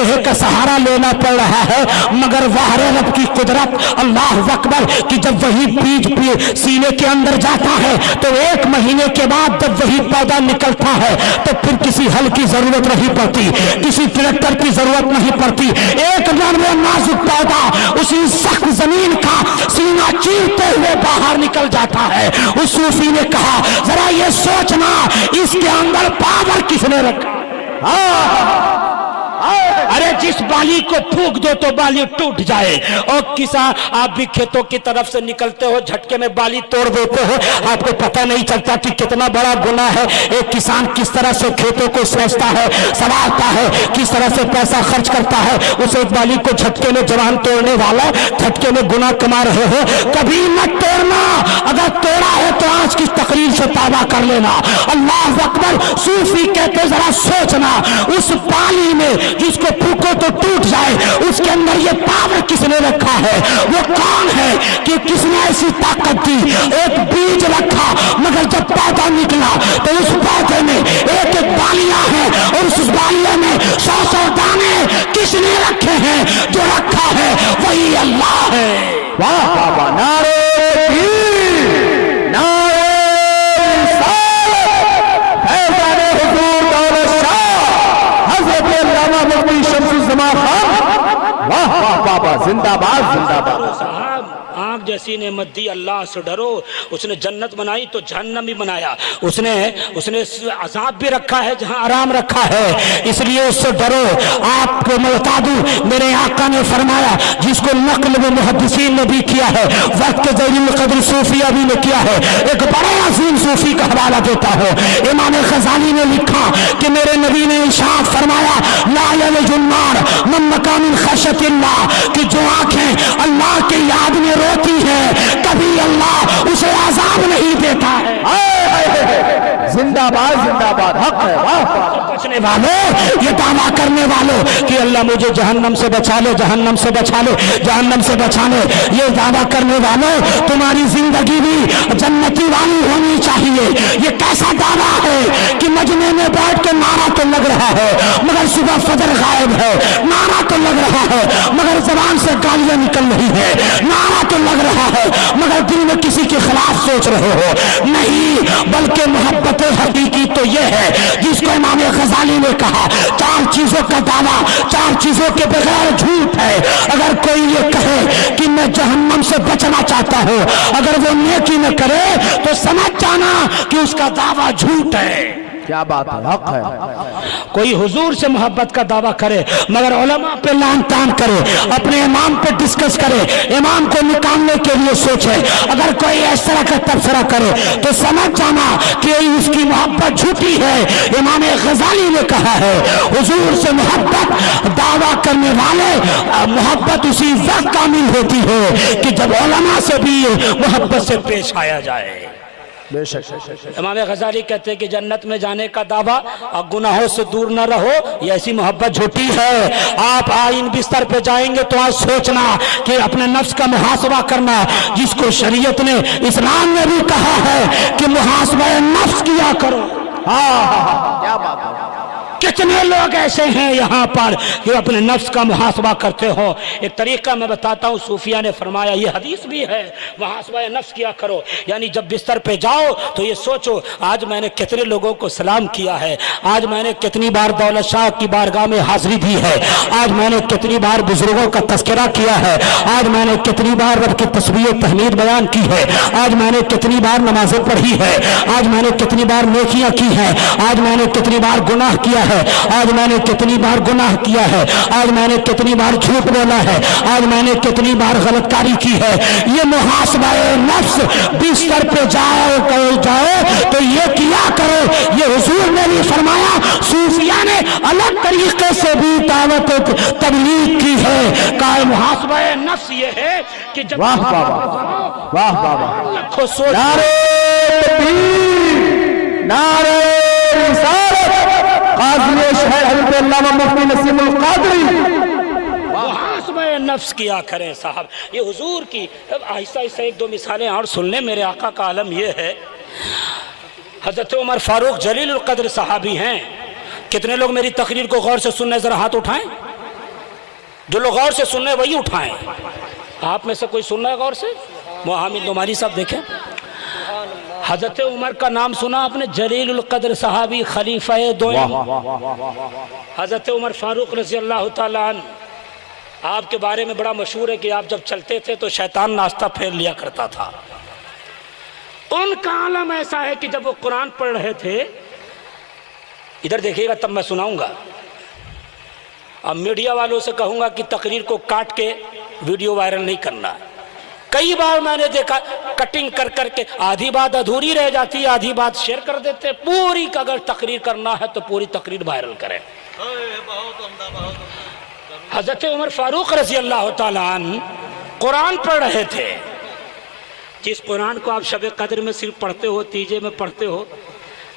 लोहे का सहारा लेना पड़ रहा है, मगर वाहरे रब की कुदरत, अल्लाह अकबर, कि जब वही बीज सीने के अंदर जाता है तो 1 महीने के बाद जब वही पौधा निकलता है तो फिर किसी हल की जरूरत नहीं पड़ती, किसी ट्रैक्टर की जरूरत नहीं पड़ती। एक नन्हे नाजुक पौधा उसी सख्त जमीन का सीना चीरते हुए बाहर निकल जाता है। उस सूफी ने कहा, जरा ये सोचना इसके अंदर पावर किसने रखा? अरे जिस बाली को फूंक दो तो बाली टूट जाए। और किसान, आप भी खेतों की तरफ से निकलते हो, झटके में बाली तोड़ देते हो, आपको पता नहीं चलता कि कितना बड़ा गुनाह है। एक किसान किस तरह से खेतों को सोचता है, संभालता है, किस तरह से पैसा खर्च करता है, उस एक बाली को झटके में जवान तोड़ने वाला झटके में गुनाह कमा रहे हो। कभी मत तोड़ना, अगर तोड़ा है तो आज की तकरीर से तौबा कर लेना। अल्लाह अकबर। सूफी कहते जरा सोचना, उस बाली में जिसको फूको तो टूट जाए, उसके अंदर ये पावर किसने रखा है? वो कौन है कि किसने ऐसी ताकत दी? एक बीज रखा, मगर जब पौधा निकला तो उस पौधे में एक एक बालियां हैं, और उस बालियों में 100 दाने किसने रखे हैं? जो रखा है वही अल्लाह है। वाह बाबा, नारे तकबीर, नारे रिसालत, फैज़ाने हुजूर दौलत शाह हज़रत अल्लामा मुफ्ती शम्सुज़्ज़मान खान। वाह वाह बाबा, जिंदाबाद जिंदाबाद। आँख जैसी नेमत दी, अल्लाह से डरो। उसने जन्नत बनाई तो जहन्नम भी बनाया, उसने अजाब भी रखा है जहाँ आराम रखा है, इसलिए उससे डरो। आपको मैं बता दूं, मेरे आका ने फरमाया, जिसको नक्ल में मुहद्दिसीन ने भी किया है, वक्त के ज़रील क़द्र सूफिया भी ने किया है। एक बड़े अजीम सूफी का हवाला देता हो, इमाम ग़ज़ाली ने लिखा कि मेरे नबी ने इरशाद फरमाया, ला यलजुन्नार मन मकामिन खशयतिल्लाह, कि जो आंखें अल्लाह के याद में रोती है कभी अल्लाह उसे आजाब नहीं देता है। जिंदाबाद जिंदाबाद, हक है। बचने वालों, ये दावा करने वालों कि अल्लाह मुझे जहन्नम से बचा ले, जहन्नम से बचा ले, जहन्नम से बचा ले, ये दावा करने वालों, तुम्हारी जिंदगी भी जन्नती वाली होनी चाहिए। ये कैसा दावा है कि मजमे में बैठ के नारा तो लग रहा है मगर सुबह फजर गायब है, नारा तो लग रहा है मगर जबान से गालियां निकल रही है, नारा तो लग रहा है मगर दिल में किसी के खिलाफ सोच रहे हो। नहीं, बल्कि मोहब्बत हकीकी तो ये है जिसको इमाम ग़ज़ाली ने कहा, 4 चीजों का दावा 4 चीजों के बगैर झूठ है। अगर कोई ये कहे कि मैं जहन्नम से बचना चाहता हूं, अगर वो नेकी न करे तो समझ जाना कि उसका दावा झूठ है। क्या बात है, हक है। कोई हुजूर से मोहब्बत का दावा करे मगर उलमा पे लान तान करे, अपने इमाम पे डिस्कस करे, इमाम को निकालने के लिए सोचे, अगर कोई इस तरह का तबसरा करे तो समझ जाना कि उसकी मोहब्बत झूठी है। इमाम ग़ज़ाली ने कहा है, हुजूर से मोहब्बत दावा करने वाले मोहब्बत उसी वक्त कामिल होती है कि जब उलमा से भी मोहब्बत से पेश आया जाए। इमाम ग़ज़ाली कहते हैं कि जन्नत में जाने का दावा और गुनाहों से दूर न रहो, ये ऐसी मोहब्बत झूठी है। आप आइन बिस्तर पे जाएंगे तो आज सोचना कि अपने नफ्स का मुहासबा करना, जिसको शरीयत ने, इस्लाम ने भी कहा है कि मुहासबा नफ्स किया करो। क्या बात है। कितने लोग ऐसे हैं यहाँ पर जो अपने नफ्स का मुहासबा करते हो। एक तरीका मैं बताता हूँ, सूफिया ने फरमाया, ये हदीस भी है, मुहासबा नफ्स किया करो, यानी जब बिस्तर पे जाओ तो ये सोचो, आज मैंने कितने लोगों को सलाम किया है, आज मैंने कितनी बार दौलत शाह की बारगाह में हाजिरी दी है, आज मैंने कितनी बार बुजुर्गों का तस्करा किया है, आज मैंने कितनी बार रब की तस्बीह तहमीद बयान की है, आज मैंने कितनी बार नमाजें पढ़ी है, आज मैंने कितनी बार नेकियां की है, आज मैंने कितनी बार गुनाह किया है, आज मैंने कितनी बार गुनाह किया है, आज मैंने कितनी बार झूठ बोला है, आज मैंने कितनी बार गलतकारी की है। ये मुहासबा नफ्स बिस्तर पे जाओ तो ये किया करो। ये हुजूर ने भी फरमाया, सूफिया ने अलग तरीके से भी दावत तबलीग की है। का मुहासबा नफ्स ये है कि जब वाह बाबा, वाह बाबा, सोच, नारे तकबीर, नारे रिसालत, काज़ी शहर हज़रत अल्लामा मुफ्ती नसीमुल क़ादरी। मुहासबा नफ्स किया करें साहब। ये हुजूर की आहिस्ता आहिस्ता 1-2 मिसालें और सुन लें। मेरे आका का आलम ये है, हज़रत उमर फारूक जलीलुल क़द्र सहाबी हैं। कितने लोग मेरी तकरीर को गौर से सुनने, जरा हाथ उठाएं। جو لوگ غور سے سن رہے وہی اٹھائیں. آپ میں سے کوئی سن رہا ہے غور سے؟ حامد نعمانی صاحب دیکھیں. حضرت عمر کا نام سنا آپ نے؟ جلیل القدر صحابی، خلیفہ دوئم حضرت عمر فاروق رضی اللہ تعالیٰ عنہ. آپ کے بارے میں بڑا مشہور ہے کہ آپ جب چلتے تھے تو شیطان ناستہ پھیر لیا کرتا تھا. ان کا عالم ایسا ہے کہ جب وہ قرآن پڑھ رہے تھے، ادھر دیکھیے گا تب میں سناؤں گا. اب میڈیا والوں سے کہوں گا کہ تقریر کو کاٹ کے ویڈیو وائرل نہیں کرنا. کئی بار میں نے دیکھا کٹنگ کر کر کے آدھی بات ادھوری رہ جاتی ہے، آدھی بات شیئر کر دیتے. پوری اگر تقریر کرنا ہے تو پوری تقریر وائرل کریں. حضرت عمر فاروق رضی اللہ تعالیٰ عنہ قرآن پڑھ رہے تھے. جس قرآن کو آپ شب قدر میں صرف پڑھتے ہو، تیجے میں پڑھتے ہو.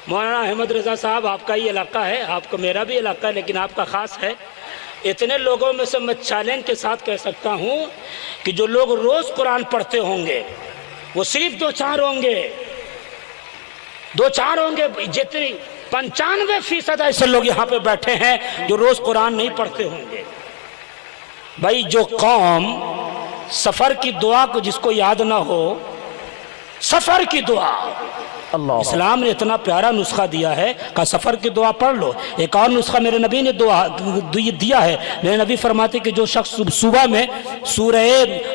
مولانا احمد رضا صاحب، آپ کا ہی علاقہ ہے، آپ کو میرا بھی علاقہ ہے لیکن آپ کا خاص ہے. اتنے لوگوں میں سے میں چیلنج کے ساتھ کہہ سکتا ہوں کہ جو لوگ روز قرآن پڑھتے ہوں گے وہ صرف 2-4 ہوں گے. 2-4 ہوں گے. جتنی 95% ایسے لوگ یہاں پہ بیٹھے ہیں جو روز قرآن نہیں پڑھتے ہوں گے. بھائی جو قوم سفر کی دعا کو جس کو یاد نہ ہو، سفر کی دعا، اسلام نے اتنا پیارا نسخہ دیا ہے کہ سفر کی دعا پڑھ لو. ایک اور نسخہ میرے نبی نے دیا ہے. میرے نبی فرماتے کہ جو شخص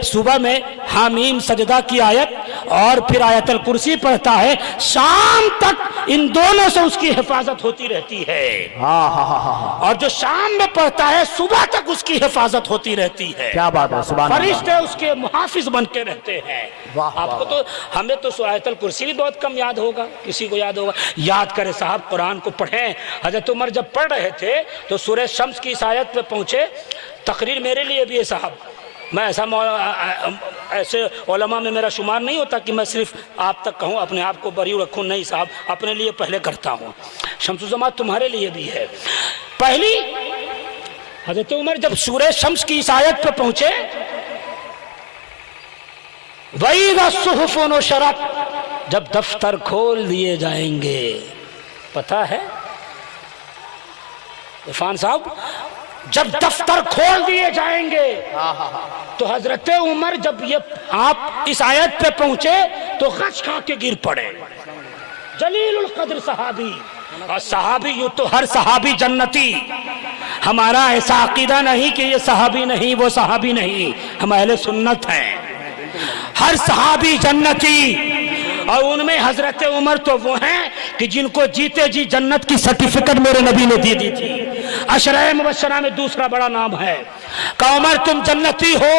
صبح میں حامیم سجدہ کی آیت اور پھر آیت الکرسی پڑھتا ہے، شام تک ان دونوں سے اس کی حفاظت ہوتی رہتی ہے. اور جو شام میں پڑھتا ہے صبح تک اس کی حفاظت ہوتی رہتی ہے. کیا بات ہے، سبحان اللہ. فرشتے اس کے محافظ بن کے رہتے ہیں. آپ کو تو، ہمیں تو آیت الکرسی بھی بہت کم یاد ہوگا. کسی کو یاد ہوگا؟ یاد کرے صاحب، قرآن کو پڑھیں. حضرت عمر جب پڑھ رہے تھے تو سورہ شمس کی اس آیت پہ پہنچے. تقریر میرے لیے بھی ہے صاحب، میں ایسے علماء میں میرا شمار نہیں ہوتا کہ میں صرف آپ تک کہوں، اپنے آپ کو بری رکھوں. نہیں صاحب، اپنے لیے پہلے کرتا ہوں. شمس الزمان تمہارے لیے بھی ہے. پہلی حضرت عمر جب سورہ شمس کی اس آیت پہ پہنچے، وَإِذَا الصُّحُفُ نُشِرَتْ، جب دفتر کھول دیے جائیں گے. پتہ ہے عرفان صاحب، جب دفتر کھول دیے جائیں گے تو حضرت عمر جب یہ آپ اس آیت پہ پہنچے تو غش کھا کے گر پڑے. جلیل القدر صحابی. اور صحابی، یوں تو ہر صحابی جنتی. ہمارا ایسا عقیدہ نہیں کہ یہ صحابی نہیں، وہ صحابی نہیں. ہم اہل سنت ہیں. ہر صحابی جنتی. اور ان میں حضرت عمر تو وہ ہیں کہ جن کو جیتے جی جنت کی سرٹیفکیٹ میرے نبی نے دی تھی. عشرہ مبشرہ میں دوسرا بڑا نام ہے کہ عمر تم جنتی ہو.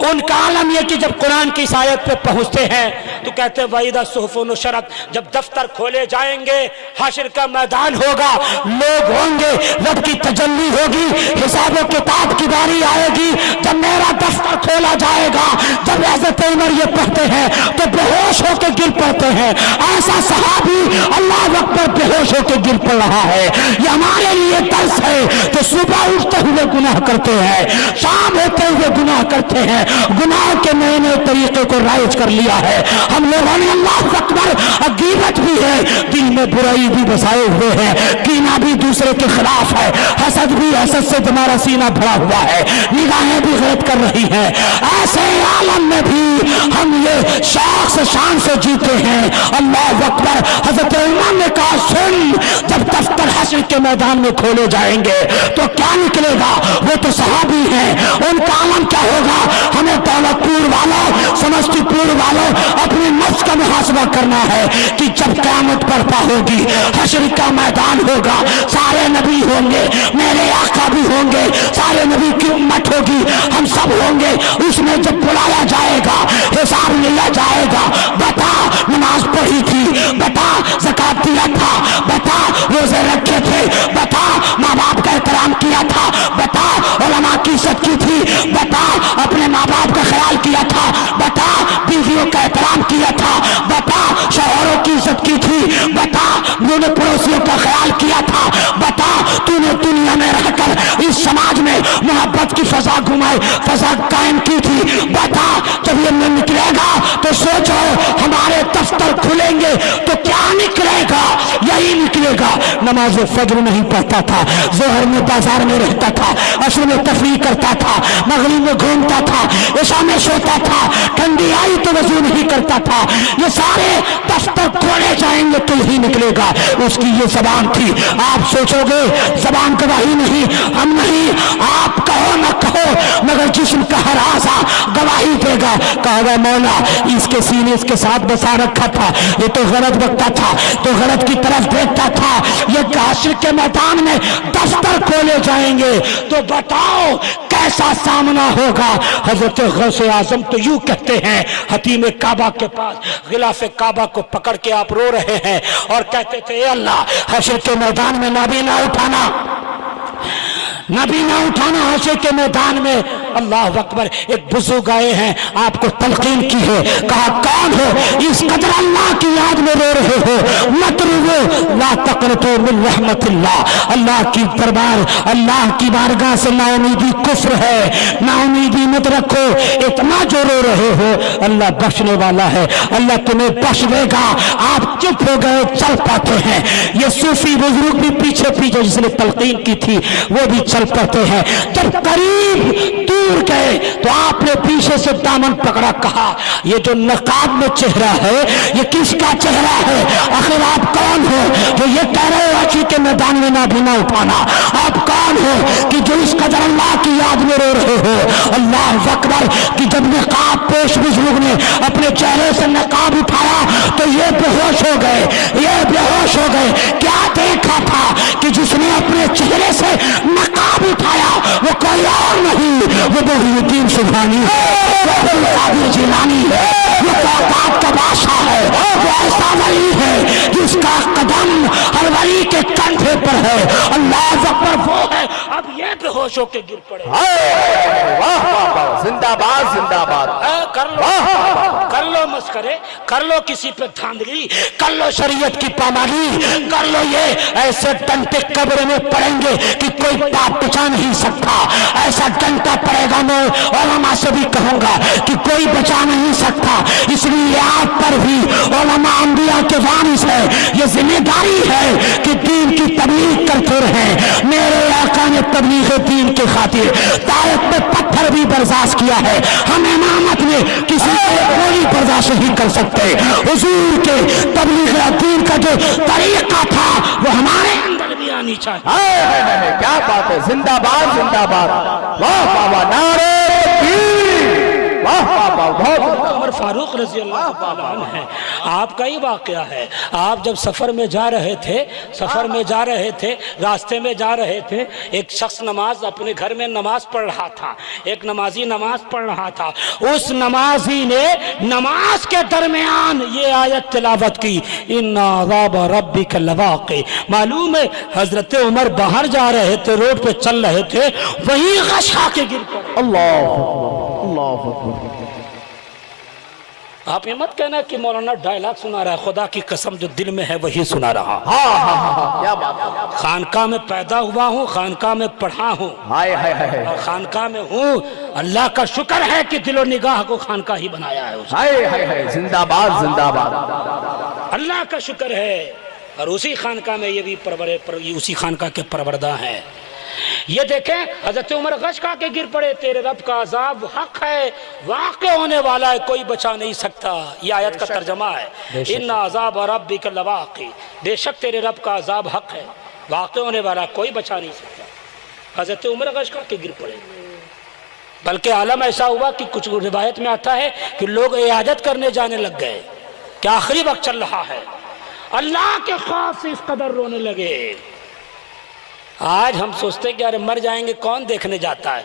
ان کا عالم یہ کہ جب قرآن کی اس آیت پہ پہنچتے ہیں تو کہتے ہیں وَإِذَا الصُّحُفُ نُشِرَتْ، جب دفتر کھولے جائیں گے، حشر کا میدان ہوگا، لوگ ہوں گے، رب کی تجلی ہوگی، حساب و کتاب کی باری آئے گی. جب میرا دفتر کھولا جائے گا، جب حضرت عمر یہ پڑھتے ہیں تو بے ہوش ہو کے گر پڑتے ہیں. ایسا صحابی اللہ اکبر بے ہوش ہو کے گر پڑ رہا ہے. یہ ہمارے لیے درس ہے کہ صبح اٹھتے ہوئے گناہ کرتے ہیں، شام ہوتے ہوئے گناہ کرتے ہیں. گناہ کے نئے نئے طریقے کو رائج کر لیا ہے ہم لوگوں نے. اللہ اکبر. غیبت بھی ہے، دل میں برائی بھی بسائے ہوئے ہیں، کینہ بھی دوسرے کے خلاف ہے، حسد بھی، حسد سے تمہارا سینہ بھرا ہوا ہے، نگاہیں بھی غیبت کر رہی ہیں. ایسے عالم میں بھی ہم یہ شوق سے شان سے جیتے ہیں. اللہ اکبر. حضرت عمر نے کہا سن، جب دفتر حشر کے میدان میں کھولے جائیں گے تو کیا نکلے گا؟ وہ تو صحابی ہیں، ان کا عالم کیا ہوگا؟ ہمیں دولت پور والوں، سمستی پور والوں، اپنی نفس کا محاسبہ کرنا ہے کہ جب قیامت برپا ہوگی، حشر کا میدان ہوگا، سارے نبی ہوں گے، میرے آقا بھی ہوں گے، سارے نبی کی امت ہوگی، ہم سب ہوں گے. اس میں جب بلایا جائے گا، حساب لیا جائے گا. بتا نماز پڑھی تھی، بتا زکات دیا تھا، بتا روزے رکھے تھے، بتا ماں باپ کا احترام کیا تھا، بتا علماء کی عزت کی تھی، بتا اپنے ماں باپ کا خیال کیا تھا، بتا بیویوں کا احترام کیا تھا، بتا شوہروں کی عزت کی تھی، بتا نے پڑوسیوں کا خیال کیا تھا، بتا تو نے دنیا میں رہ کر اس سماج میں में मोहब्बत की फजा घुमाए, फजा कायम की थी। बता जब ये न निकलेगा तो सोचो हमारे दफ्तर खुलेंगे तो क्या निकलेगा, यही निकलेगा। नमाज फजर नहीं पढ़ता था, जोहर में बाजार में रहता था, असर में तफरीह करता था, मगरिब में घूमता था, ईशा में सोता था, ठंडी आई तो वजू नहीं करता था। ये सारे दफ्तर खोले जाएंगे तो यही निकलेगा। उसकी ये जबान थी। आप सोचोगे जबान गवाही नहीं, हम नहीं, आप कहो न कहो मगर जिस्म का हर आज़ा गवाही देगा। कहा मौला इसके सीने इसके साथ बसा रखा था, ये तो गलत बकता था, तो गलत की तरफ देखता था। ये हाशिर के मैदान में दफ्तर खोले जाएंगे तो बताओ कैसा सामना होगा। हजरत गौसे आजम तो यूं कहते हैं, हतीम काबा के पास गिलाफ काबा को पकड़ के आप रो रहे हैं और कहते थे ए अल्लाह हशर के मैदान में नबी ना उठाना, नबी ना उठाना हशर के मैदान में। अल्लाह अकबर। एक बुजुर्ग आए हैं, आपको तलकीन की है, कहा कौन हो इस कदर अल्लाह की याद में रो रहे हो, मत रो, ला तक़नतू मिन रहमतिल्लाह। अल्लाह की दरबार, अल्लाह की बारगाह से नाउमीदी कुफ्र है, नाउमीदी मत रखो। इतना जो रो रहे हो अल्लाह बख्शने वाला है, अल्लाह तुम्हें बख्श देगा। आप चुप हो गए, चल पाते हैं। ये सूफी बुजुर्ग भी पीछे पीछे जिसने तलकीन की थी वो भी चल पाते हैं। जब करीब दूर गए तो आपने पीछे से दामन पकड़ा, कहा ये जो नकाब में चेहरा है ये किसका चेहरा है? आखिर आप कौन हो जो ये कह रहे हो हशर के मैदान में ना भी ना उठाना? आप कौन हो कि जो इस कदर अल्लाह की याद में रो रहे हो? अल्लाह अकबर। कि जब नकाब पोश बुजुर्ग ने अपने चेहरे से नकाब उठाया तो ये बेहोश हो गए, ये बेहोश हो गए। क्या देखा था कि जिसने अपने चेहरे से नकाब उठाया वो कोई और नहीं, वो मुहीउद्दीन सुभानी है, वो अब्दुल कादिर जिलानी है, वो कायनात का बादशाह है, वो ऐसा वली है जिसका कदम हर वली के कंधे पर है। अल्लाह अकबर वो है। अब ये बेहोश होके गिर पड़े। वाह वाह वाह, जिंदाबाद जिंदाबाद। कर लो मस्करे, कर लो किसी पे धांधली, कर लो शरीयत की पामाली, कर लो ये ऐसे डंटे कब्र में पड़ेंगे कि कोई पाप बचा नहीं सकता। ऐसा डंटा पड़ेगा, मैं उलमा से भी कहूंगा कि कोई बचा नहीं सकता। इसलिए आप पर भी उलमा अंबिया के वारिस है, ये जिम्मेदारी है कि दीन की तबलीग करते रहें। मेरे आका ने तबलीग दीन के खातिर तायफ पे पत्थर भी बर्दाश्त किया है। हम इमामत में किसी को गोली बर्दाश्त नहीं कर सकते। हुजूर के तबलीग दीन का जो तरीका था वो हमारे अंदर भी आनी चाहिए। क्या बात है, जिंदाबाद जिंदाबाद। वाह वाह वाह, नारे तकबीर, वाह वाह वाह। बहुत उमर फारूक रज़ी अल्लाह ताला अन्हु है, आपका ही वाकया है। आप जब सफर में जा रहे थे, रास्ते में जा रहे थे, एक शख्स नमाज अपने घर में नमाज पढ़ रहा था, एक नमाजी नमाज पढ़ रहा था। उस नमाजी ने नमाज के दरमियान ये आयत तिलावत की, इन्ना अज़ाब रब्बिक लवाक़ि। मालूम है हजरत उमर बाहर जा रहे थे, रोड पे चल रहे थे, वहीं गश खा के गिर पड़े। अल्लाह। आप ये मत कहना कि मौलाना डायलॉग सुना रहा है, खुदा की कसम जो दिल में है वही सुना रहा। क्या बात है। खानका में पैदा हुआ हूँ, खानका में पढ़ा हूँ, हाय हाय हाय, और खानका में हूँ। अल्लाह का शुक्र है कि दिलो निगाह को खानका ही बनाया है उसने। हाय हाय हाय, जिंदाबाद जिंदाबाद। अल्लाह का शुक्र है। और उसी खानका में ये भी उसी खानका के परवरदा हैं। ये देखें हजरत उमर गश खा के गिर पड़े। तेरे रब का अजाब हक है, वाक़ होने वाला है, कोई बचा नहीं सकता। ये आयत का तर्जमा है, इन्ना अज़ाब रब्बिक लवाक़ि। बेशक तेरे रब का अजाब हक है, वाक़ होने वाला, कोई बचा नहीं सकता। हजरत उमर गश खा के गिर पड़े। बल्कि आलम ऐसा हुआ कि कुछ रिवायत में आता है कि लोग इयादत करने जाने लग गए कि आखिरी वक्त चल रहा है। अल्लाह के खौफ से इस कदर रोने लगे। आज हम सोचते कि अरे मर जाएंगे, कौन देखने जाता है।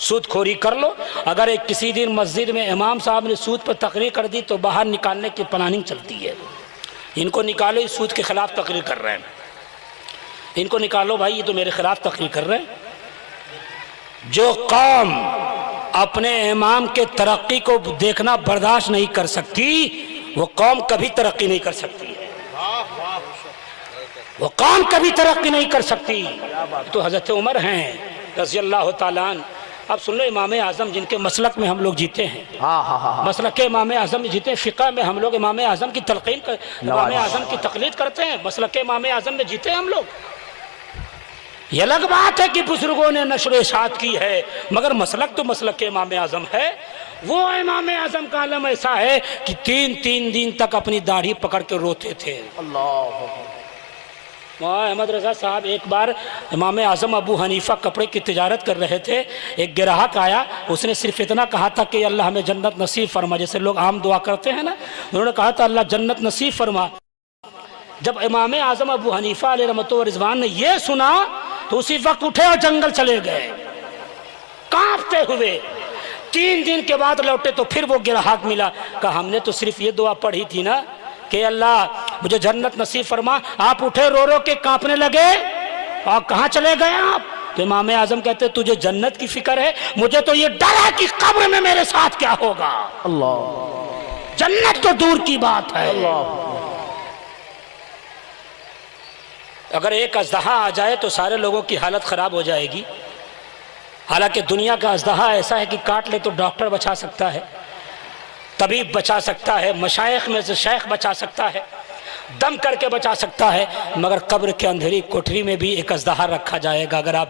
सूद खोरी कर लो। अगर एक किसी दिन मस्जिद में इमाम साहब ने सूद पर तकरीर कर दी तो बाहर निकालने की प्लानिंग चलती है। इनको निकालो, इस सूद के खिलाफ तकरीर कर रहे हैं, इनको निकालो भाई, ये तो मेरे खिलाफ तकरीर कर रहे हैं। जो कौम अपने इमाम के तरक्की को देखना बर्दाश्त नहीं कर सकती वो कौम कभी तरक्की नहीं कर सकती है, वो कौम कभी तरक्की नहीं कर सकती। तो हजरत उमर हैं, رضی اللہ تعالیٰ عنہ. اب سن لو امام اعظم جن کے مسلک میں ہم لوگ جیتے ہیں, مسلک امام اعظم میں جیتے ہیں, فقہ میں ہم لوگ امام اعظم کی تلقین امام اعظم کی تقلید کرتے ہیں, مسلک امام اعظم میں جیتے ہیں ہم لوگ. یہ الگ بات ہے کہ بزرگوں نے نشر و اشاعت کی ہے, مگر مسلک تو مسلک امام اعظم ہے. وہ امام اعظم کا عالم ایسا ہے کہ تین دن تک اپنی داڑھی پکڑ کے روتے تھے. احمد رضا صاحب ایک بار امام اعظم ابو حنیفہ کپڑے کی تجارت کر رہے تھے, ایک گراہک آیا, اس نے صرف اتنا کہا تھا کہ اللہ ہمیں جنت نصیب فرما, جیسے لوگ عام دعا کرتے ہیں نا, انہوں نے کہا تھا اللہ جنت نصیب فرما. جب امام اعظم ابو حنیفہ علیہ رحمۃ و رضوان نے یہ سنا تو اسی وقت اٹھے اور جنگل چلے گئے کانپتے ہوئے. 3 دن کے بعد لوٹے تو پھر وہ گراہک ملا, کہا ہم نے تو صرف یہ دعا پڑھی تھی نا کہ اللہ مجھے جنت نصیب فرما. آپ اٹھے رو رو کے کانپنے لگے, اور کہاں چلے گئے آپ؟ تو امام اعظم کہتے تجھے جنت کی فکر ہے, مجھے تو یہ ڈر ہے کہ قبر میں میرے ساتھ کیا ہوگا. جنت تو دور کی بات ہے. اگر ایک اژدہا آ جائے تو سارے لوگوں کی حالت خراب ہو جائے گی. حالانکہ دنیا کا اژدہا ایسا ہے کہ کاٹ لے تو ڈاکٹر بچا سکتا ہے, طبیب بچا سکتا ہے, مشائخ میں سے شیخ بچا سکتا ہے, دم کر کے بچا سکتا ہے, مگر قبر کے اندھیری کوٹری میں بھی ایک اژدہا رکھا جائے گا. اگر آپ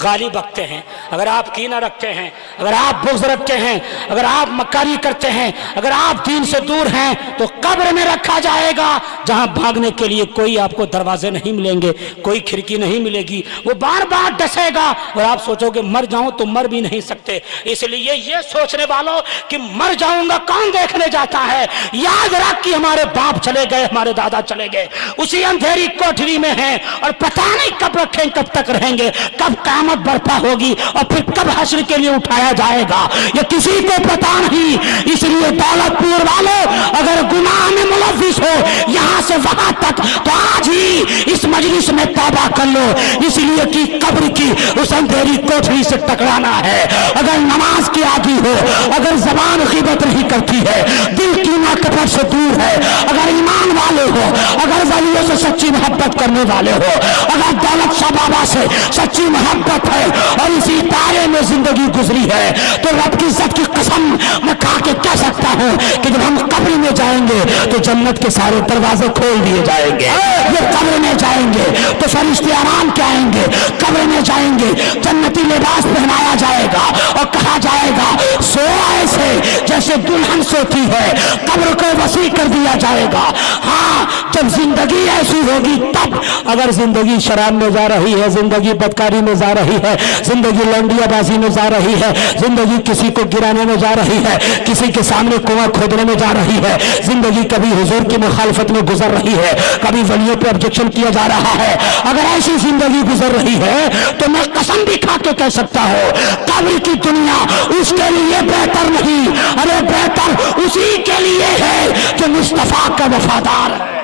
غالب رکھتے ہیں, اگر آپ کینہ رکھتے ہیں, اگر آپ بغض رکھتے ہیں, اگر آپ مکاری کرتے ہیں, اگر آپ دین سے دور ہیں, تو قبر میں رکھا جائے گا جہاں بھاگنے کے لیے کوئی آپ کو دروازے نہیں ملیں گے, کوئی کھڑکی نہیں ملے گی. وہ بار بار ڈسے گا اور آپ سوچو گے مر جاؤں تو مر بھی نہیں سکتے. اس لیے یہ سوچنے والوں کہ مر جاؤں گا کون دیکھنے جاتا ہے, یاد رکھ کہ ہمارے باپ چلے گئے, ہمارے دادا چلے گئے, اسی اندھیری کوٹری میں ہیں, اور پتہ نہیں کب رکھیں, کب تک رہیں گے, کب قیامت برپا ہوگی اور پھر کب حشر کے لیے اٹھایا جائے گا, یہ کسی کو پتہ نہیں. اس لیے دولت پور والوں اگر گناہ میں ملوث ہو یہاں سے وہاں تک, تو آج ہی اس مجلس میں توبہ کر لو, اس لیے کہ قبر کی اس اندھیری کوٹری سے ٹکرانا ہے. اگر نماز کی عادی ہو, اگر زبان غیبت نہیں کرتی ہے, دل کینہ کپٹ سے دور ہے, اگر ایمان والے ہو, اگر ولیوں سے سچی محبت کرنے والے ہو, اگر دولت شاہ بابا سے سچی محبت ہے اور اسی دائرے میں زندگی گزری ہے, تو رب کی عزت کی قسم میں کھا کے کہہ سکتا ہوں کہ جب ہم قبر میں جائیں گے تو جنت کے سارے دروازے کھول دیے جائیں گے. یہ قبر میں جائیں گے تو فرشتے آرام کے آئیں گے, قبر میں جائیں گے جنتی لباس پہنایا جائے گا اور کہا جائے گا سو ایسے جیسے دلہن سوتی ہے, قبر کو وسیع کر دیا جائے گا. ہاں جب زندگی ایسی ہوگی تب. اگر زندگی شراب میں جا رہی ہے, زندگی بدکاری میں جا رہی ہے, زندگی لونڈیا بازی میں جا رہی ہے, زندگی کسی کو گرانے میں جا رہی ہے, کسی کے سامنے کنواں کھودنے میں جا رہی ہے, زندگی کبھی حضور کی مخالفت میں گزر رہی ہے, کبھی ولیوں پہ آبجیکشن کیا جا رہا ہے, اگر ایسی زندگی گزر رہی ہے تو میں قسم بھی کھا کے کہہ سکتا ہوں قبر کی دنیا اس کے لیے بہتر نہیں, ارے بہتر اسی کے لیے ہے جو مصطفیٰ کا وفادار ہے,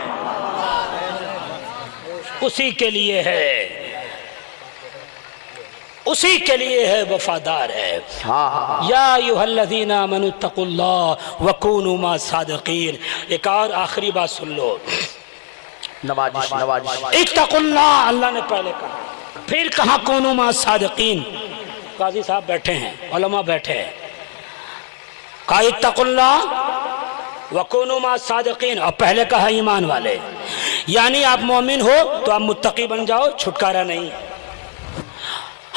اسی کے لیے ہے, اسی کے لیے ہے, وفادار ہے. یا ایھا الذین آمنوا اتقوا اللہ وکونوا مع الصادقین. ایک اور آخری بات سن لو, اتقوا اللہ, اللہ نے پہلے کہا, پھر کہا کونوا مع الصادقین. قاضی صاحب بیٹھے ہیں, علماء بیٹھے ہیں, کہا اتقوا اللہ وکونوا مع الصادقین, اور پہلے کہا ایمان والے. یعنی آپ مومن ہو تو آپ متقی بن جاؤ, چھٹکارا نہیں.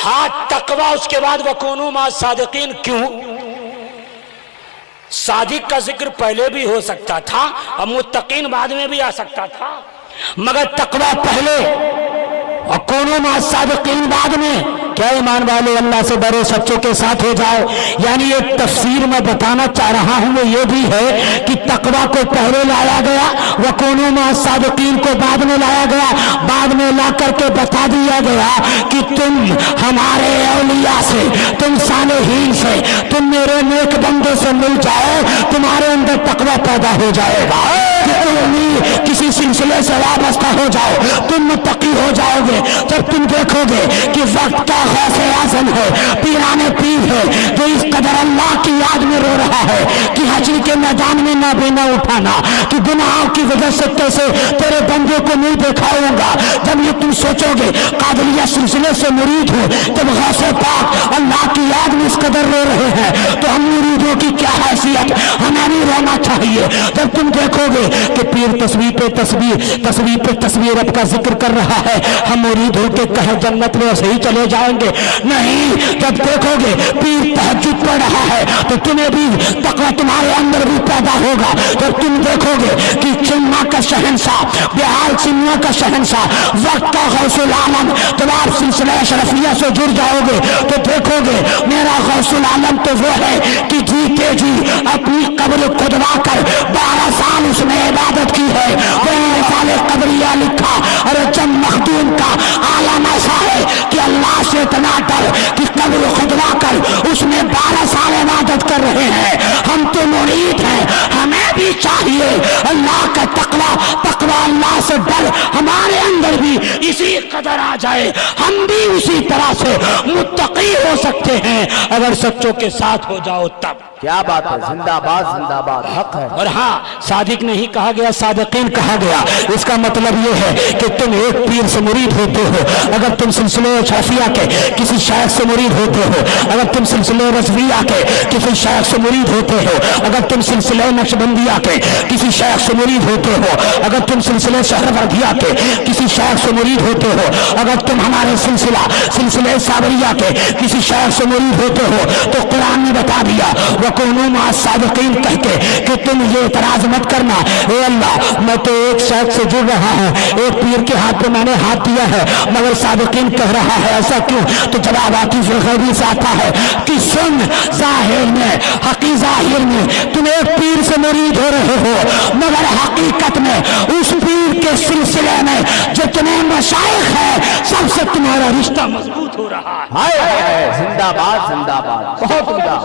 ہاں تقوی اس کے بعد وکونوا مع الصادقین. کیوں؟ صادق کا ذکر پہلے بھی ہو سکتا تھا اور متقین بعد میں بھی آ سکتا تھا, مگر تقوی پہلے اور وکونوا مع الصادقین بعد میں. کیا ایمان والے اللہ سے ڈرو, سچوں کے ساتھ ہو جاؤ. یعنی ایک تفسیر میں بتانا چاہ رہا ہوں وہ یہ بھی ہے کہ تقوی کو پہلے لایا گیا, وکونوا مع الصادقین کو بعد میں لایا گیا. بعد میں لا کر کے بتا دیا گیا کہ تم ہمارے اولیاء سے, تم صالحین سے, تم میرے نیک بندوں سے مل جاؤ, تمہارے اندر تقوی پیدا ہو جائے گا. तुम किसी सिलसिले से वाबस्ता हो जाओ, तुम मुत्तकी हो जाओगे। जब तुम देखोगे कि वक्त का गौसे आज़म है, पीराने पीर है, तो इस कदर अल्लाह की याद में रो रहा है कि हश्र के मैदान में ना बेना उठाना, कि गुनाहों की वजह से कैसे तेरे बंदे को मुंह दिखाऊंगा। जब ये तुम सोचोगे कादरिया सिलसिले से मुरीद हो, जब गौसे पाक अल्लाह की याद में इस कदर रो रहे हैं, तो हम मुरीदों की क्या हैसियत, हमें नहीं रोना चाहिए। जब तुम देखोगे कि पीर तस्वीर पे तस्वीर रब का जिक्र कर रहा है, हम मुरीद होके कहे जन्नत में ऐसे ही चले जाएंगे, नहीं। जब देखोगे पीर तहज्जुद पढ़ रहा है, तो तुम्हें भी तकवा तुम्हारे अंदर भी पैदा होगा। जब तुम देखोगे कि चिन्ना का शहंशाह, बिहार चिन्ना का शहंशाह, वक्त का गौसुल आलम, जब आप सिलसिला शरफिया से जुड़ जाओगे तो देखोगे मेरा गौसुल आलम तो वो है कि जीते जी अपनी कब्र खुदवा कर 12 साल उसने इबादत की है। वही रिसाले कबरिया लिखा, और जब मखदूम का आलम ऐसा है कि अल्लाह से इतना डर कि कब्र खुदवा कर उसमें 12 साल इबादत कर रहे हैं। हम तो मुरीद हैं, हमें भी चाहिए अल्लाह का तकवा अल्लाह से डर हमारे अंदर भी इसी कदर आ जाए, हम भी उसी तरह से मुत्तकी हो सकते हैं अगर सच्चों के साथ हो जाओ तब। क्या बात है, जिंदाबाद जिंदाबाद, हक है। और हाँ, सादिक नहीं कहा गया, सादिकीन कहा गया। इसका मतलब ये है कि तुम एक पीर से मुरीद होते हो, अगर तुम सिलसिले शाफिया के किसी शायख से मुरीद होते हो, अगर तुम सिलसिले रज़विया के किसी शायख से मुरीद होते हो, अगर तुम सिलसिले नक्शबंदिया के किसी शायख से मुरीद होते हो, अगर तुम सिलसिले शहरवर्दिया के किसी शायख से मुरीद होते हो, अगर तुम हमारे सिलसिले साबरिया के किसी शायख से मुरीद होते हो, तो कुरान ने बता दिया वकुनू मा सादिकीन कह के कि तुम ये इतराज मत करना, ए अल्लाह मैं तो एक शायख से जुड़ रहा हूँ, एक पीर के हाथ पे मैंने हाथ दिया है, मगर सादिकीन कह रहा है ऐसा क्यों? तो जवाब आतिश गैबी से आता है कि सुन, जाहिर में ज़ाहिर में तुम एक पीर से मुरीद हो रहे हो, मगर हकीकत में उस पीर के सिलसिले में जितने मशाइख हैं सबसे तुम्हारा रिश्ता मजबूत हो रहा है। हाय हाय, जिंदाबाद जिंदाबाद, बहुत उम्दा,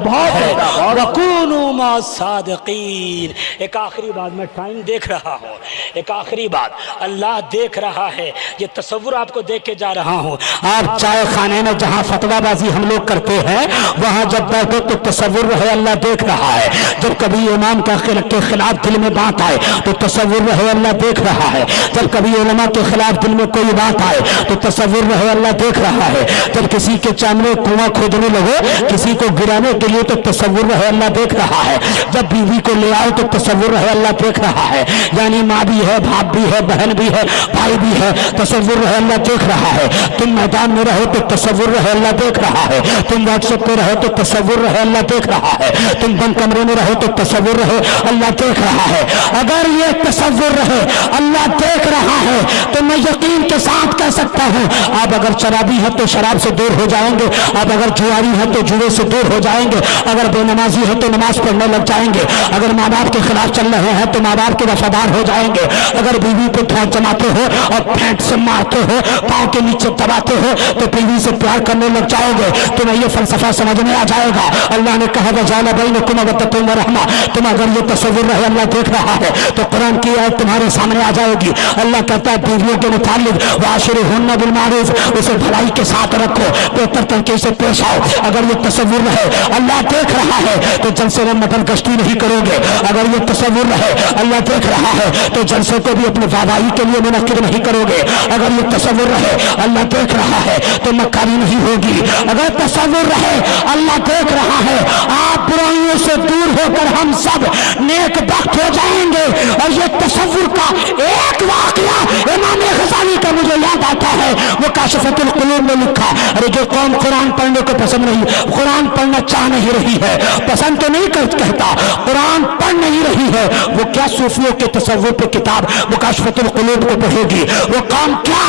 बहुत जिंदाबाद। वकुनू मा सादिकीन। एक आखिरी बात, मैं टाइम देख रहा हूँ, एक आखिरी बात, अल्लाह देख रहा है, ये तसव्वुर आपको देख के जा रहा हूँ। आप चाय खाने में जहाँ फतवाबाजी हम लोग करते हैं, वहाँ जब बैठो तो तसव्वुर रहे अल्लाह देख रहा है। जब कभी इमाम के खिलाफ दिल में बात आए तो तसव्वुर रहे अल्लाह देख रहा है। जब कभी उलमा के खिलाफ दिल में कोई बात आए तो तसव्वुर रहे अल्लाह देख रहा है। जब किसी के सामने कुआं खोदने लगे, किसी को गिराने के लिए, तो तसव्वुर रहे अल्लाह देख रहा है। जब बीवी को ले आओ तो तसव्वुर रहे अल्लाह देख रहा है। यानी माँ भी है, बाप भी है, बहन भी है, भाई भी है, तसव्वुर रहे अल्लाह देख रहा है। तुम मैदान में रहो तो तसव्वुर रहे अल्लाह देख रहा है। तुम व्हाट्सएप पे रहो तो तसव्वुर रहे अल्लाह देख रहा है। तुम बंद कमरे में रहो तो तसव्वुर रहे अल्लाह देख रहा है। अगर ये तसव्वुर रहे अल्लाह देख रहा है तो मैं यकीन के साथ कह सकता हूँ, आप अगर शराबी है तो शराब से दूर हो जाएंगे, आप अगर जुआरी है तो जुए से दूर हो जाएंगे, अगर बेनमाजी है तो नमाज पढ़ने लग जाएंगे, अगर माँ बाप के खिलाफ चल रहे हैं तो माँ बाप के वफादार हो जाएंगे, अगर बीवी पे फेंट जमाते हो और फेंट से मारते हो, पाँव के नीचे दबाते हो, तो बीवी से प्यार करने लग जाओगे। तुम्हें ये फलसफा समझ में आ जाएगा। अल्लाह ने कहा वजाला बैनकुम मवद्दतुन व रहमा। तुम अगर ये तसव्वुर रहे अल्लाह देख रहा है तो कुरान की आयत तुम्हारे सामने आ जाएगी। अल्लाह कहता है बीवियों के मुतालिक वाशिरुहुन्ना बिल मारूफ, उसे भलाई के साथ रखो, बेहतर तरीके से पेश आओ। अगर ये तसव्वुर रहे अल्लाह देख रहा है तो जलसे में मटन गश्ती नहीं करोगे। अगर ये तसव्वुर रहे अल्लाह देख रहा है तो जलसे को भी अपने वादाई के लिए मुनक्किद नहीं करोगे। अगर ये तसव्वुर रहे अल्लाह देख रहा है तो मक्कारी नहीं होगी। अगर तसव्वुर रहे अल्लाह देख रहा है, आप बुराइयों से दूर होकर हम सब नेक बख्त हो जाएंगे। और ये तसव्वुर का एक वाकया इमाम गज़ाली का मुझे याद आता है, वो काशिफतुल कुलूब में लिखा। अरे जो कौम कुरान पढ़ने को पसंद नहीं, कुरान पढ़ना चाह नहीं रही है, पसंद तो नहीं कहता, कुरान पढ़ नहीं रही है, वो क्या सूफियों के तसव्वुर पे किताब वो काशिफतुल कुलूब को पढ़ेगी? वो कौम क्या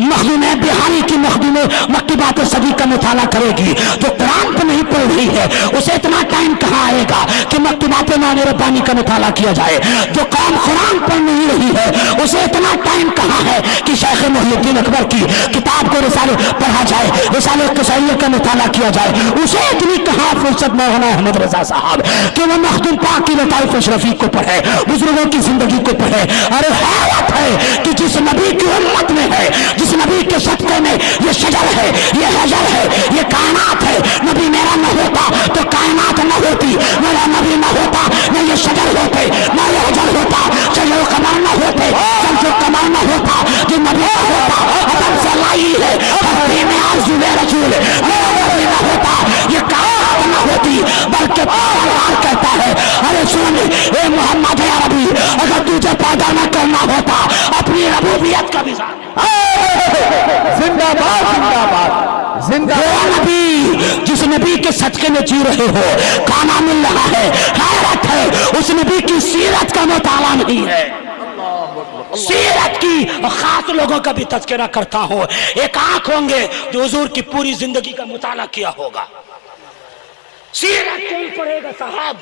मखदूम बिहारी की मकतूबात सदी का मुताला करेगी? जो कुरान पर नहीं पढ़ रही है उसे इतना टाइम कहाँ आएगा कि मकतूबात माने रब्बानी का मुताला किया जाए? जो कौम कुरान पढ़ नहीं रही है उसे इतना टाइम कहाँ है कि शेख मुहिउद्दीन अकबर की किताब को रिसाले पढ़ा जाए, रिसाले कसाइयों का मुताला किया जाए, उसे इतनी कहाँ फुर्सत मौलाना अहमद रजा साहब कि वो मखदूम पाक की लताइफ अशरफी को पढ़े, बुजुर्गों की जिंदगी को पढ़े। अरे हैरत है कि जिस नबी की उम्मत में है, जिस नबी के सदक़े में ये शजर है, ये हजर है, ये कायनात है, नबी मेरा न होता तो कायनात न होती, मेरा नबी न होता न ये शजर होते, न ये हजर होता, चलो कमर न होते, चलो कमर न होता, जो नबी न होता अदब से लाई है धरती में आरज़ुए रसूल, मेरा नबी न होता ये कायनात न होती, बल्कि परवार कहता है अरे सुन ए मोहम्मद अरबी, अगर तुझे पैदा न करना होता अपनी रबूबियत का भी जिंदाबाद जिंदाबाद जिंदाबाद। नबी जिस नबी के सदके में जी रहे हो, खाना मिल रहा है, हैरत है उस नबी की सीरत का मुताला नहीं है। सीरत की खास लोगों का भी तज़किरा करता हूँ। एक आंख होंगे जो हुजूर की पूरी जिंदगी का मुताला किया होगा। सीरत कौन पढ़ेगा साहब?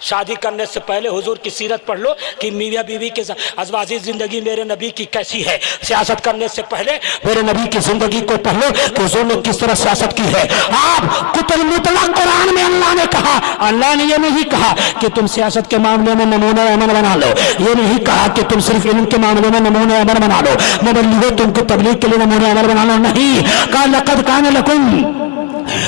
शादी करने से पहले हुजूर की सीरत पढ़ लो कि मियां बीवी के अज़वाजी जिंदगी मेरे नबी की कैसी है। सियासत करने से पहले मेरे नबी की जिंदगी को पढ़ लो कि हुजूर ने किस तरह सियासत की है। आप कुतुल मुतलक कुरान में अल्लाह ने कहा, अल्लाह ने ये नहीं कहा कि तुम सियासत के मामले में नमूना अमल बना लो, ये नहीं कहा कि तुम सिर्फ इल्म के मामले में नमूना अमल बना लो, मुबल्लिगो तुमको तबलीग के लिए नमूना अमल बना लो, नहीं कहा लक़द कान लकुम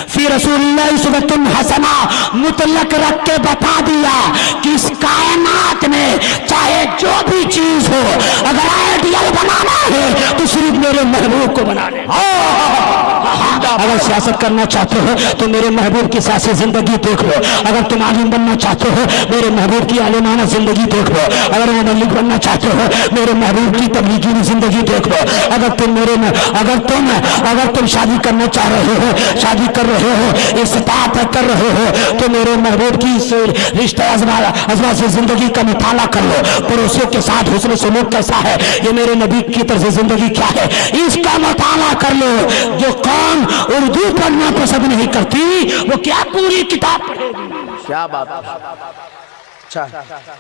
फी रसूलिल्लाह उस्वतुन हसना, मुतलक रख के बता दिया कि इस कायनात में चाहे जो भी चीज हो, अगर आइडियल बनाना है तो सिर्फ मेरे महबूब को बना ले। अगर सियासत करना चाहते हो तो मेरे महबूब की सियासी जिंदगी देख लो, अगर तुम आलिम बनना चाहते हो मेरे महबूब की आलिमाना जिंदगी देख लो, अगर मुबल्लिग बनना चाहते हो मेरे महबूब की तबलीगी जिंदगी देख लो, अगर तुम शादी करना चाह रहे हो, शादी कर रहे हो, इस्तात कर रहे हो तो मेरे महबूब की रिश्ते अज़वा से जिंदगी का मुताला कर लो। पड़ोसियों के साथ हुस्न सलूक कैसा है, ये मेरे नबी की तरफ से जिंदगी क्या है, इसका मुताला कर लो। जो कौम उर्दू पढ़ना पसंद नहीं करती वो क्या पूरी किताब पढ़ेगी? क्या बात।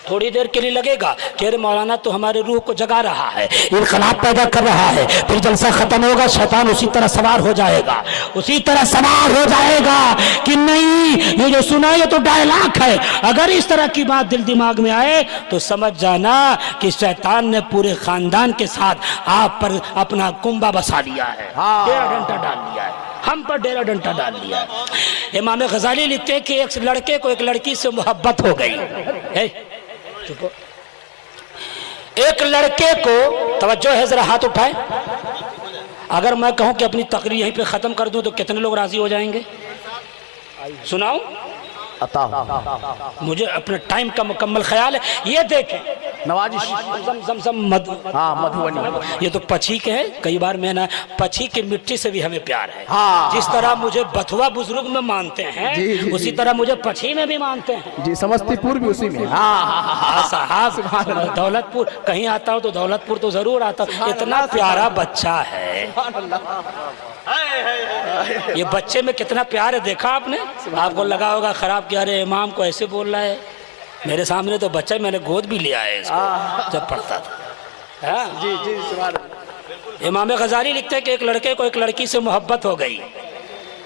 थोड़ी देर के लिए लगेगा कि अरे मौलाना तो हमारे रूह को जगा रहा है, इनकलाब पैदा कर रहा है, फिर जलसा खत्म होगा शैतान उसी तरह सवार हो जाएगा, उसी तरह सवार हो जाएगा कि नहीं ये जो सुना ये तो डायलॉग है। अगर इस तरह की बात दिल दिमाग में आए तो समझ जाना कि शैतान ने पूरे खानदान के साथ आप पर अपना कुंबा बसा लिया है, डेरा डंडा डाल दिया है, हम पर डेरा डंडा डाल दिया है। इमाम गजाली लिखते हैं कि एक लड़के को एक लड़की से मोहब्बत हो गई है। चुप। एक लड़के को, तवज्जो है जरा हाथ उठाए, अगर मैं कहूं कि अपनी तकरीर यहीं पे खत्म कर दूं तो कितने लोग राजी हो जाएंगे? सुनाऊं? मुझे अपने टाइम का मुकम्मल ख्याल है। ये देखें नवाजिश मधुबनी, ये तो पछी के है। कई बार मैं ना पछी की मिट्टी से भी हमें प्यार है। जिस तरह मुझे बथुआ बुजुर्ग में मानते हैं जी, उसी तरह मुझे पछी में भी मानते हैं जी। समस्तीपुर भी उसी में। साहब दौलतपुर कहीं आता हूँ तो दौलतपुर तो जरूर आता हूँ। इतना प्यारा बच्चा है, ये बच्चे में कितना प्यार है देखा आपने? आपको लगा होगा खराब कि अरे इमाम को ऐसे बोल रहा है। मेरे सामने तो बच्चा, मैंने गोद भी लिया है इसको जब पढ़ता था। जी जी। इमाम गजाली लिखते हैं कि एक लड़के को एक लड़की से मोहब्बत हो गई,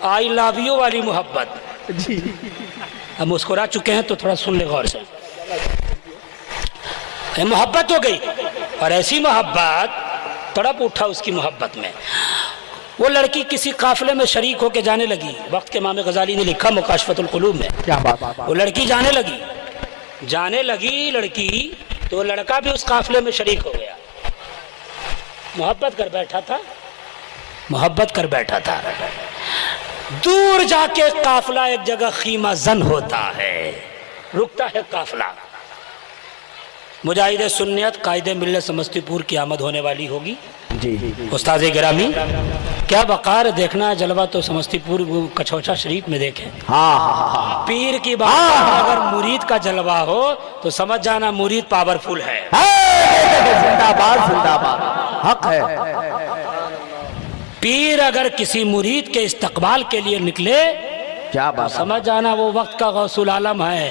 आई लव यू वाली मोहब्बत जी। अब मुस्कुरा चुके हैं तो थोड़ा सुन ले गौर से। मोहब्बत हो गई और ऐसी मोहब्बत तड़प उठा उसकी मोहब्बत में। वो लड़की किसी काफिले में शरीक होके जाने लगी। वक्त के इमाम गजाली ने लिखा मुकाशफतुल कुलूब में, क्या बात। वो लड़की जाने लगी लड़की, तो लड़का भी उस काफिले में शरीक हो गया। मोहब्बत कर बैठा था। दूर जाके काफिला एक जगह खीमा जन होता है, रुकता है काफिला। मुजाहिद सुन्नियत कायदे मिल्लत समस्तीपुर की आमद होने वाली होगी जी। उस्ताद गिरामी क्या वकार देखना है जलवा तो समस्तीपुर कछौचा शरीफ में देखें। पीर की बात अगर मुरीद का जलवा हो तो समझ जाना मुरीद पावरफुल है। जिंदाबाद जिंदाबाद, हक है। पीर अगर किसी मुरीद के इस्तकबाल के लिए निकले क्या बात, समझ जाना वो वक्त का गौसुल आलम है,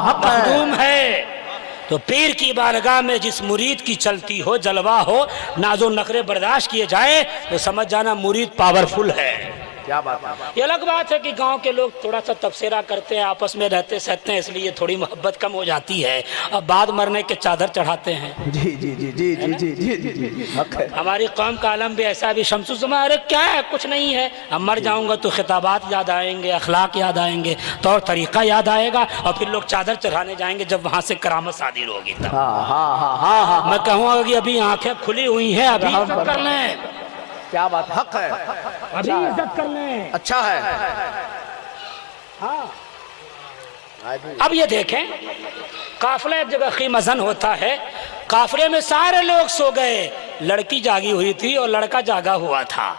मखदूम है। تو پیر کی بارگاہ میں جس مرید کی چلتی ہو، جلوہ ہو، ناز و نخرے برداشت کیے جائے تو سمجھ جانا مرید پاورفل ہے۔ کیا بات ہے؟ یہ الگ بات ہے کہ گاؤں کے لوگ تھوڑا سا تبصرہ کرتے ہیں، آپس میں رہتے سہتے ہیں، اس لیے تھوڑی محبت کم ہو جاتی ہے، اب بعد مرنے کے چادر چڑھاتے ہیں۔ جی جی جی جی جی جی جی جی جی حق ہے۔ ہماری قوم کا عالم بھی ایسا بھی شمس الزمان، ارے کیا ہے، کچھ نہیں ہے، اب مر جاؤں گا تو خطابات یاد آئیں گے، اخلاق یاد آئیں گے، طور طریقہ یاد آئے گا، اور پھر لوگ چادر چڑھانے جائیں گے جب وہاں سے کرامت صادر ہوگی تب۔ ہاں ہاں ہاں ہاں ہاں، میں کہوں گا کہ ابھی آنکھیں کھلی ہوئی ہیں، ابھی عزت کر لیں، کیا بات ہے؟ حق ہے، ابھی عزت کر لیں۔ اچھا ہے۔ ہاں اب یہ دیکھیں، قافلہ ایک جگہ خیمہ ہوتا ہے، قافلے میں سارے لوگ سو گئے، لڑکی جاگی ہوئی تھی اور لڑکا جاگا ہوا تھا۔